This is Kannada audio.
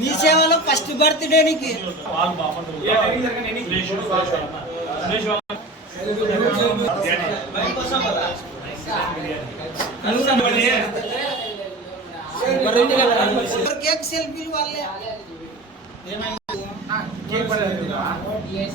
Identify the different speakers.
Speaker 1: నీ సేవలో ఫస్ట్ బర్త్డే నీకు
Speaker 2: కేక్ సెల్ఫీ వాళ్ళే